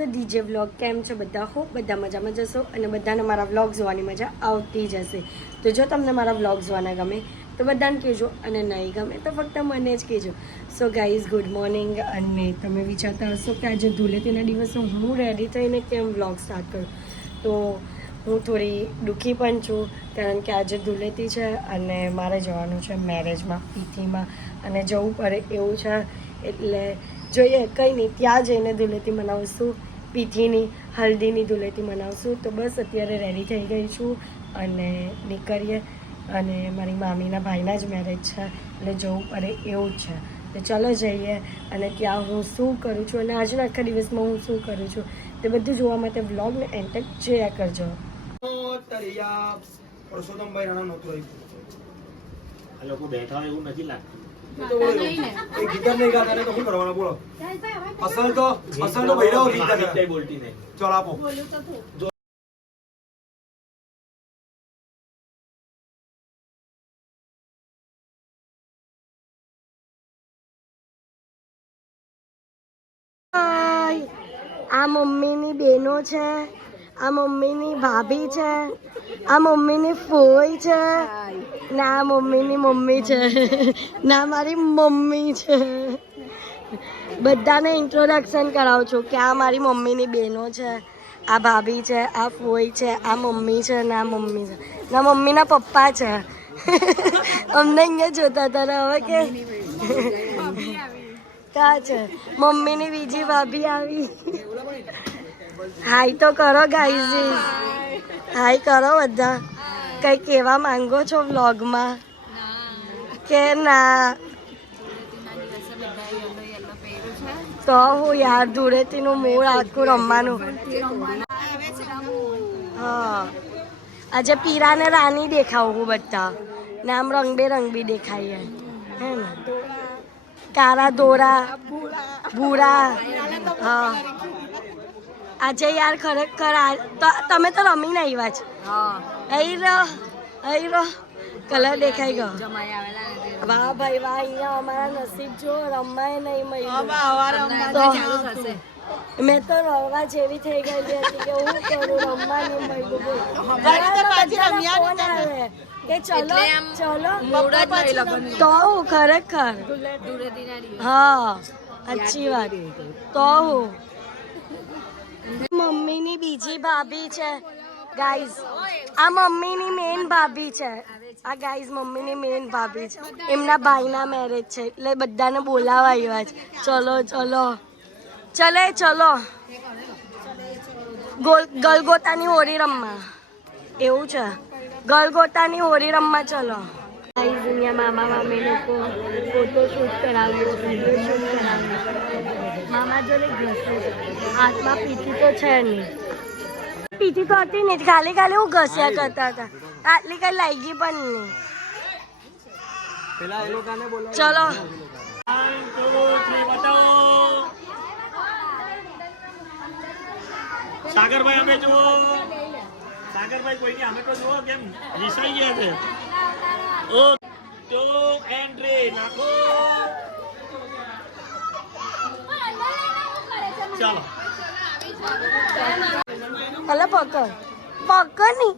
The DJ vlog. કેમ છો બધા? હોપ બધા મજામાં જશો અને બધાને મારા વ્લોગ જોવાની મજા આવતી જ હશે. તો જો તમને મારા વ્લોગ જોવાના ગમે તો બધાને કહેજો અને નહીં ગમે તો ફક્ત મને જ કહેજો. So guys, good morning. અને તમે વિચારતા હશો કે આજે ધૂળેટીના દિવસે હું રેડી થઈને કેમ વ્લોગ સ્ટાર્ટ કરું, તો હું થોડી દુઃખી પણ છું કારણ કે આજે ધૂળેટી છે અને મારે જવાનું છે મેરેજમાં, પીઠીમાં, અને જવું પડે એવું છે. એટલે જોઈએ, કંઈ નહીં, ત્યાં જઈને ધૂળેટી મનાવશું, પીઠીની હલ્દીની ધૂળેટી મનાવશું. તો બસ અત્યારે રેડી થઈ ગઈ છું અને નીકળીએ. અને મારી મામીના ભાઈના જ મેરેજ છે એટલે જવું પડે એવું જ છે. તો ચાલો જઈએ અને ત્યાં હું શું કરું છું અને આજના આખા દિવસમાં હું શું કરું છું તે બધું જોવા માટે વ્લોગને એન્ડ તક જોયા કરજો. પરસોત્તમભાઈ રાણા નહોતો આ લોકો બેઠા હોય એવું નથી લાગતું. ગીત નહીં ગાતા ને તો શું કરવાનું બોલો? અસલ તો ભૈરવ ગીત ગાતા. બોલતી નહીં. ચાલ આપો. આ મમ્મીની બહેનો છે, આ મમ્મીની ભાભી છે, આ મમ્મીની ફોઈ છે, ના આ મમ્મીની મમ્મી છે, ના મારી મમ્મી છે. બધાને ઇન્ટ્રોડક્શન કરાવું છું કે આ મારી મમ્મીની બહેનો છે, આ ભાભી છે, આ ફોઈ છે, આ મમ્મી છે, ના મમ્મી છે, ના મમ્મીના પપ્પા છે. અમને અહીંયા જોતા હતા ને હવે કે કા છે મમ્મીની બીજી ભાભી આવી. હાય તો કરો ગાઈઝ, હાય કરો બધા. કઈ કહેવા માંગો છો વ્લોગમાં કે ના? તો હું યાર ધૂળેટીનું મૂળ આખું રમવાનું. હા, આજે પીરા ને રાની દેખાવું હું બધા ને આમ રંગબેરંગી દેખાઈએ હે ને, કારા દોરા ભૂરા. હા આજે યાર ખરેખર તમે તો રમીને આવ્યા છે. અહીં રહો કલર દેખાઈ ગયો. વાહ ભાઈ વાહ, અહીંયા અમારા નસીબ જો રમાય નહીં મળ્યું. મેં તો રવા જેવી થઈ ગયેલી હતી કે હું કરું, રમવા નહીં મળ્યું. ફોન આવે કે ચલો તો હું ખરેખર. હા સાચી વાત. તો હું મમ્મીની બીજી ભાભી છે ગાઈઝ, આ મમ્મીની મેન ભાભી છે. આ ગાઈઝ મમ્મીની મેન ભાભી છે. એમના ભાઈના મેરેજ છે એટલે બધાને બોલાવા આવ્યા છે. ચલો ગલગોતાની હોળી રમવા એવું છે. ગલગોતાની હોળી રમવા ચલો. ગાઈઝ અહીંયા મામા મામી લોકો ફોટો શૂટ કરાવ્યો, વિડીયો શૂટ કરાવ્યો. મામા જોડે ઘસે હાથમાં પીઠી તો છે નહીં. પીઠી તો હતી નહીં, ખાલી હું ઘસ્યા કરતા હતા. આટલી કઈ લાગી પણ નહીં. ચલો સાગરભાઈ અમે જુઓ, સાગરભાઈ કોઈની અમે તો જુઓ કેમ વિસરાઈ ગયા છે. ઓ તો એન્ટ્રી નાખો. ચાલો અલા પકડ ની.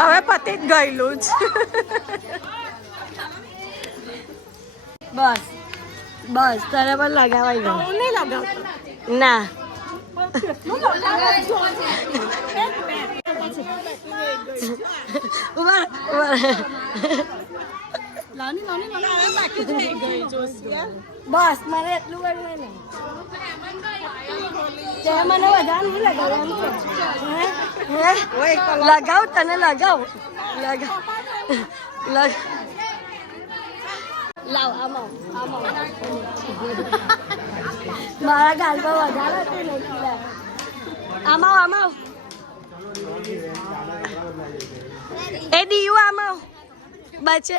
હવે પતિ જ ગયેલું જ. બસ તારે પણ લગાવાઈ ગયું. ના બસ મારે એટલું કરવું નહીં. તે મને વધારે નહીં લગાવવાનું. લગાવ તને લગાવ લાવ આમાં મારા ગાલ પર વધારે હતી ને એટલે આમાં એ દીયું આમાં બચે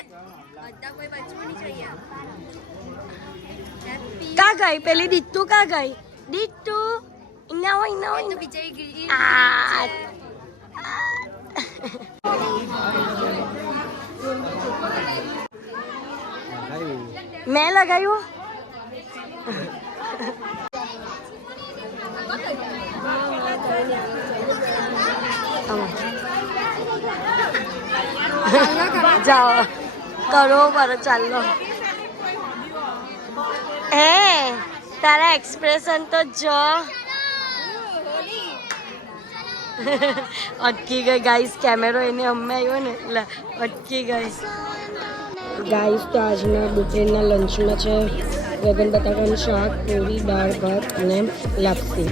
કા ગઈ પેલી દીટ્ટુ કા ગઈ? દીટ્ટુ અહીંયા હોય મેં લગાવ્યું જાઓ કરો બરો ચાલો હે તારા એક્સપ્રેશન તો જો અટકી ગઈ ગાઈસ કેમેરો એને અમે આવ્યો ને એટલે અટકી ગઈ ગાઈસ તો આજના બપોરના લંચમાં છે વેગન બટાકાનું શાક પૂરી દાળ ભાત અને લાપસી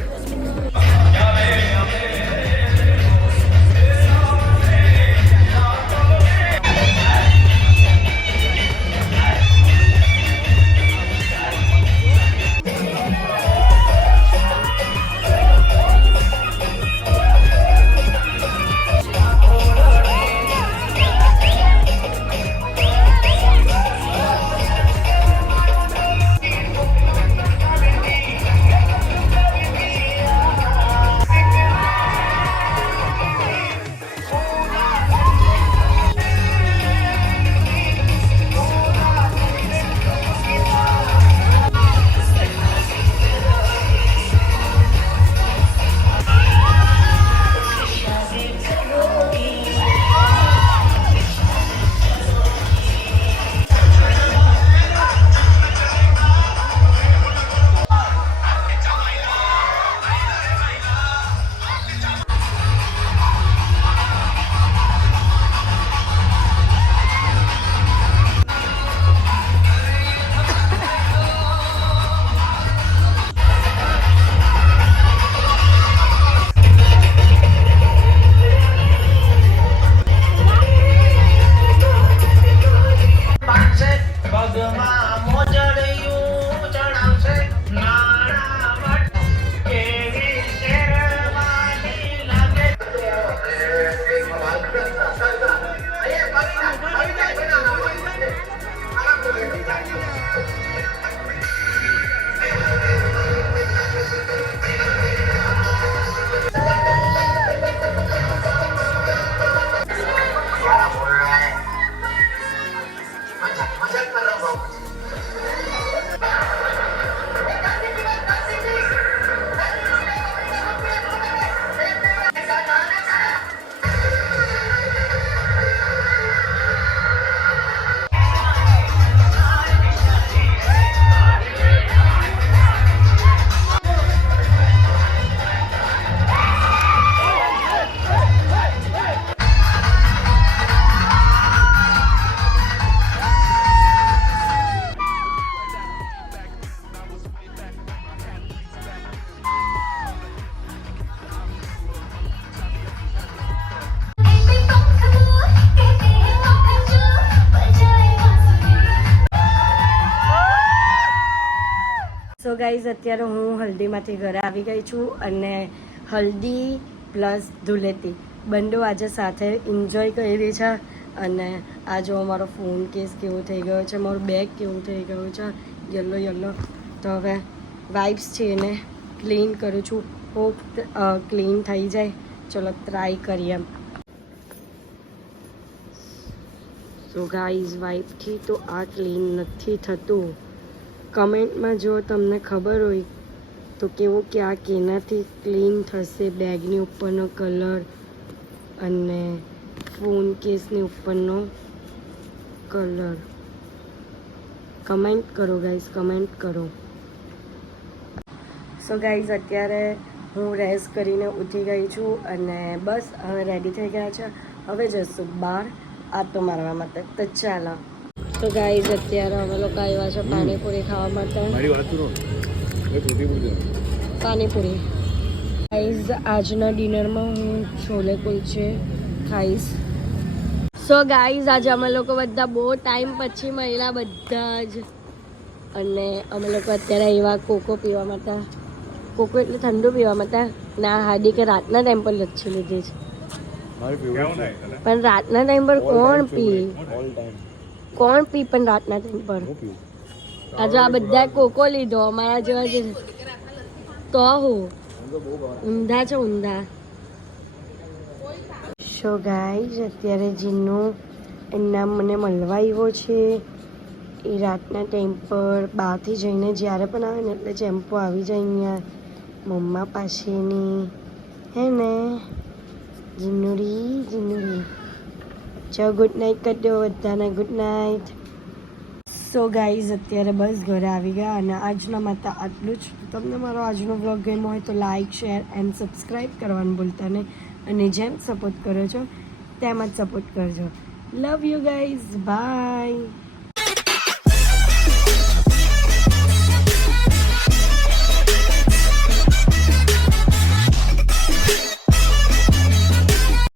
સો ગાઈઝ અત્યારે હું હલ્દીમાંથી ઘરે આવી ગઈ છું અને હલ્દી પ્લસ ધૂળેટી બંને આજે સાથે એન્જોય કરી છે અને આ જો મારો ફોન કેસ કેવો થઈ ગયો છે મારું બેગ કેવું થઈ ગયું છે યલો તો હવે વાઇપ્સ છે એને ક્લીન કરું છું હોપ ક્લીન થઈ જાય ચલો ટ્રાય કરીએ એમ સો ગાઈઝ વાઇપથી તો આ ક્લીન નથી થતું કમેન્ટમાં જો તમને ખબર હોય તો કેવો કે આ કેનાથી ક્લીન થશે બેગની ઉપરનો કલર અને ફોન કેસની ઉપરનો કલર કમેન્ટ કરો ગાઈઝ કમેન્ટ કરો સો ગાઈઝ અત્યારે હું રેસ કરીને ઉઠી ગઈ છું અને બસ હવે રેડી થઈ ગયા છે હવે જશું બહાર આટો મારવા માટે તો ચાલો તો ગાઈઝ અત્યારે અમે લોકો આવ્યા છે પાણીપુરી ખાવા માટે પાણીપુરી ગાઈઝ આજના ડિનરમાં હું છોલે કુલચે ખાઈશ સો ગાઈઝ આજે અમે લોકો બધા બહુ ટાઈમ પછી મળ્યા બધા જ અને અમે લોકો અત્યારે આવ્યા કોકો પીવા માટે કોકો એટલે ઠંડુ પીવા માટે ના હાડી કે રાતના ટાઈમ પર લચ્છી લીધી છે પણ રાતના ટાઈમ પર કોણ પી પણ રાતના ટાઈમ પર આજે આ બધા કોકો લીધો અમારા જેવા જ તો હું ઊંધા છે ઊંધા સો ગાઈઝ અત્યારે જીનું એમના મને મળવા આવ્યો છે. એ રાતના ટાઈમ પર બહારથી જઈને જ્યારે પણ આવે ને એટલે ચેમ્પો આવી જાય અહીંયા મમ્મા પાસેની. હે ને જીનુડી. ચલો ગુડ નાઇટ કરી દો બધાને. Good night. સો ગાઈઝ અત્યારે બસ ઘરે આવી ગયા અને આજના માટે આટલું જ. તમને મારો આજનો વ્લોગ ગમ્યો હોય તો લાઇક શેર એન્ડ સબસ્ક્રાઈબ કરવાનું ભૂલતા નહીં. અને જેમ સપોર્ટ કરો છો તેમ જ સપોર્ટ કરજો. Love you guys. બાય.